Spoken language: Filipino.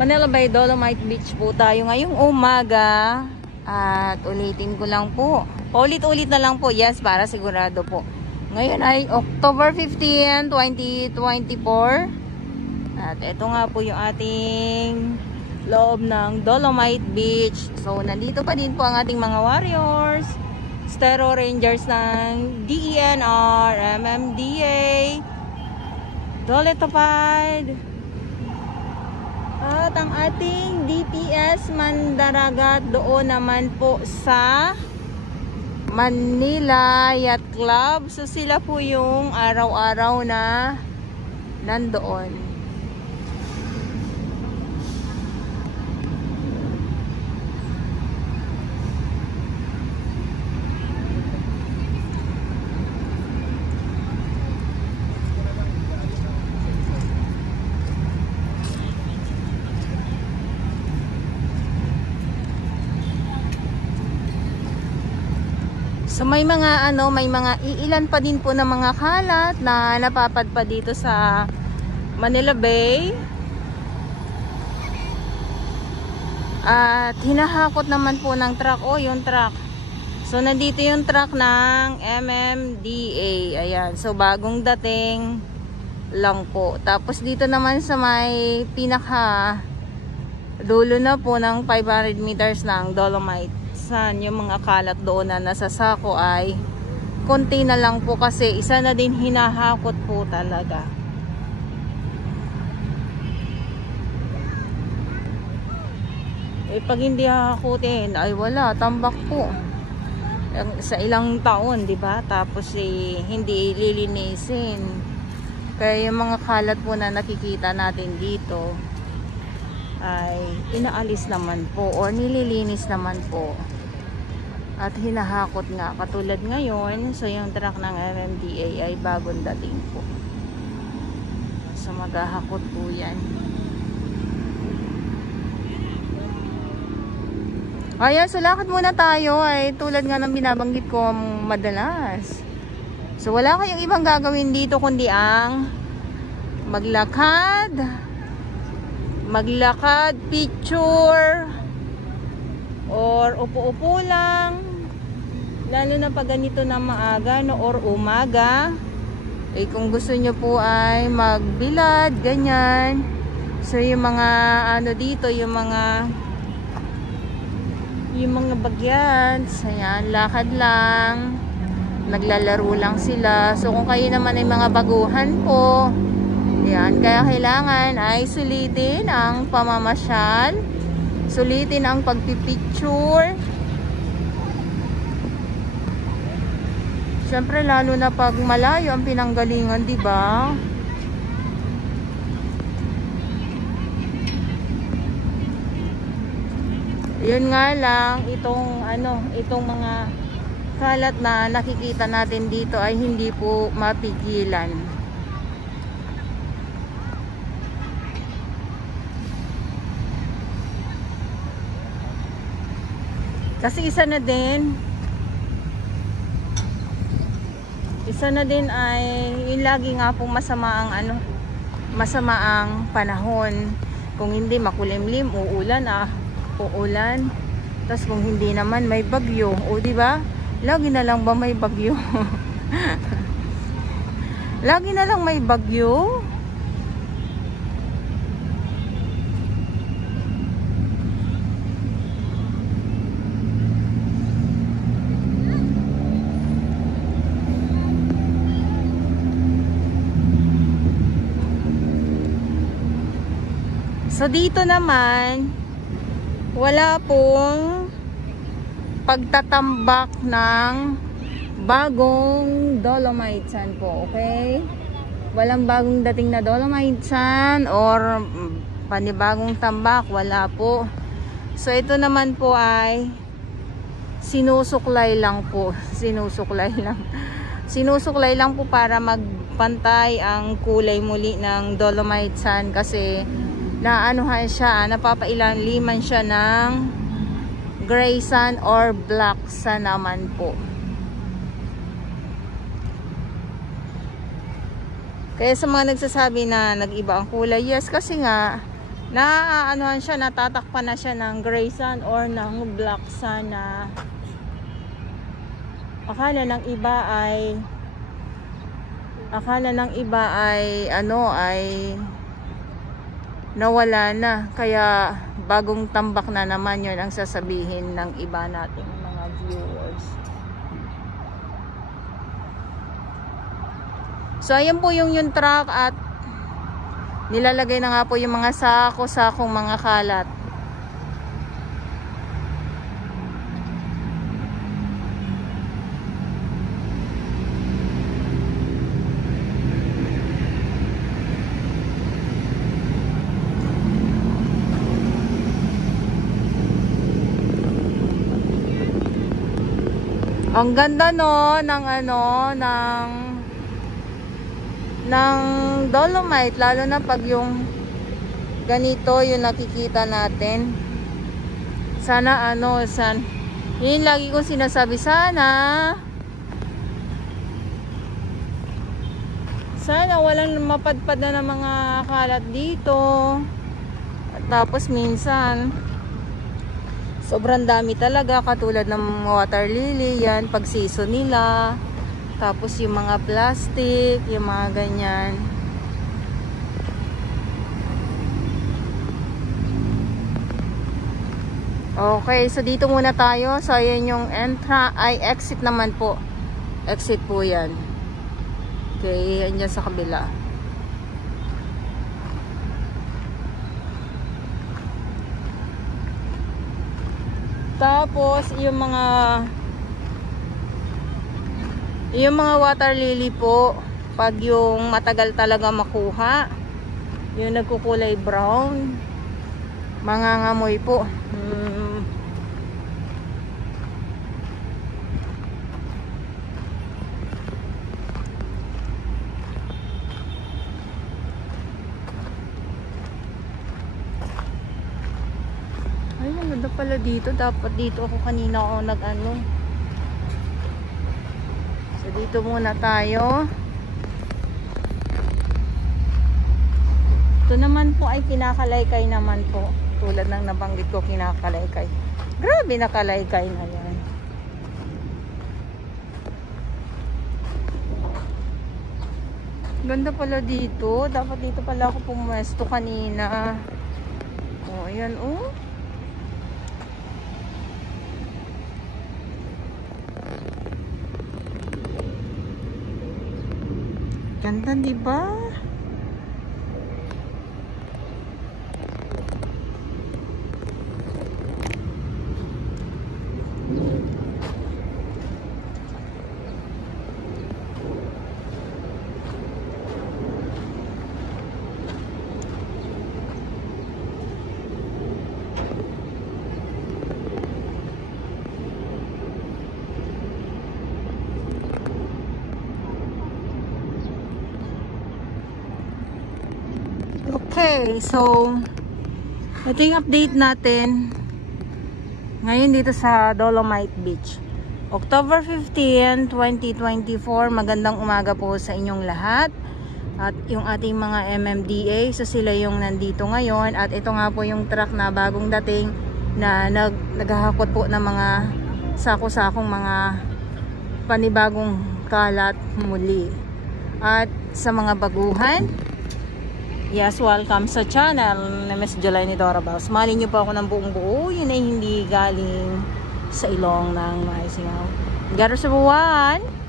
Manila Bay Dolomite Beach po tayo ngayong umaga. At ulitin ko lang po. Paulit-ulit na lang po. Yes, para sigurado po. Ngayon ay October 15, 2024. At ito nga po yung ating loob ng Dolomite Beach. So, nandito pa din po ang ating mga warriors, Stero Rangers ng DENR, MMDA, Doletopad, at ang ating DPS Mandaragat doon naman po sa Manila Yacht Club. So sila po yung araw-araw na nandoon. So may mga iilan pa din po na mga kalat na napapadpa dito sa Manila Bay. At hinahakot naman po ng truck, yung truck. So nandito yung truck ng MMDA. Ayan, so bagong dating lang po. Tapos dito naman sa may pinaka dulo na po ng 500 meters ng Dolomite, yung mga kalat doon na nasa sako ay konti na lang po kasi isa na din hinahakot po talaga. Pag hindi hahakutin ay wala, tambak po sa ilang taon, di ba? Tapos hindi lilinisin. Kaya yung mga kalat po na nakikita natin dito ay inaalis naman po o nililinis naman po. At hinahakot nga katulad ngayon. So yung truck ng MMDA ay bagong dating po. So maghahakot po yan. Ayan, so lakad muna tayo ay tulad nga ng binabanggit ko madalas. So wala kayong ibang gagawin dito kundi ang maglakad, picture, or upo-upo lang. Lalo na pag ganito na maaga, no, or umaga. Kung gusto nyo po ay magbilad, ganyan. So yung mga dito, yung mga bagyans, ayan, lakad lang. Naglalaro lang sila. So kung kayo naman ay mga baguhan po, ayan, kaya kailangan ay sulitin ang pamamasyal, sulitin ang pagpipicture. Siyempre lalo na pag malayo ang pinanggalingan, di ba? Yun nga lang, itong mga kalat na nakikita natin dito ay hindi po mapigilan. Kasi isa na din ay yung lagi nga pong masama ang panahon. Kung hindi makulimlim, uulan. Tapos kung hindi naman may bagyo, di ba? Lagi na lang ba may bagyo? Lagi na lang may bagyo. So dito naman wala pong pagtatambak ng bagong Dolomite Sand po, okay? Walang bagong dating na Dolomite Sand or panibagong tambak, wala po. So ito naman po ay sinusuklay lang po. Sinusuklay lang po para magpantay ang kulay muli ng Dolomite Sand kasi napapailanliman siya ng gray sand or black sand naman po. Kaya sa mga nagsasabi na nag-iba ang kulay, yes, kasi nga na anuhan siya, natatakpan na siya ng gray sand or ng black sand na akala ng iba ay nawala na, kaya bagong tambak na naman yun ang sasabihin ng iba nating mga viewers. So ayan po yung truck at nilalagay na nga po yung mga sako-sakong mga kalat. Ang ganda no ng Dolomite, lalo na pag yung ganito yung nakikita natin. Sana yun lagi kong sinasabi, sana walang mapadpad na ng mga kalat dito. At tapos minsan sobrang dami talaga, katulad ng water lily, yan pag season nila. Tapos yung mga plastic, yung mga ganyan. Okay, so dito muna tayo. So ayan yung exit naman po. Exit po yan. Okay, yan dyan sa kabila. Tapos yung mga water lily po, pag yung matagal talaga makuha, yung nagkukulay brown, mangangamoy po. Ay, ang ganda pala dito. Dapat dito ako kanina So dito muna tayo. Ito naman po ay kinakalaykay naman po. Tulad ng nabanggit ko, kinakalaykay. Grabe, nakalaykay na yan. Ganda pala dito. Dapat dito pala ako pumuesto kanina. Oh, ayan oh. Ganda, di ba? Okay, so ito yung update natin ngayon dito sa Dolomite Beach. October 15, 2024. Magandang umaga po sa inyong lahat. At yung ating mga MMDA, so sila yung nandito ngayon. At ito nga po yung truck na bagong dating na naghahakot po ng mga sako-sakong mga panibagong kalat muli. At sa mga baguhan, yes, welcome sa channel na Miss Jolaine Dora Baus. Mali nyo po ako ng buong buo. Yun ay hindi galing sa ilong ng Maisingaw. God bless everyone.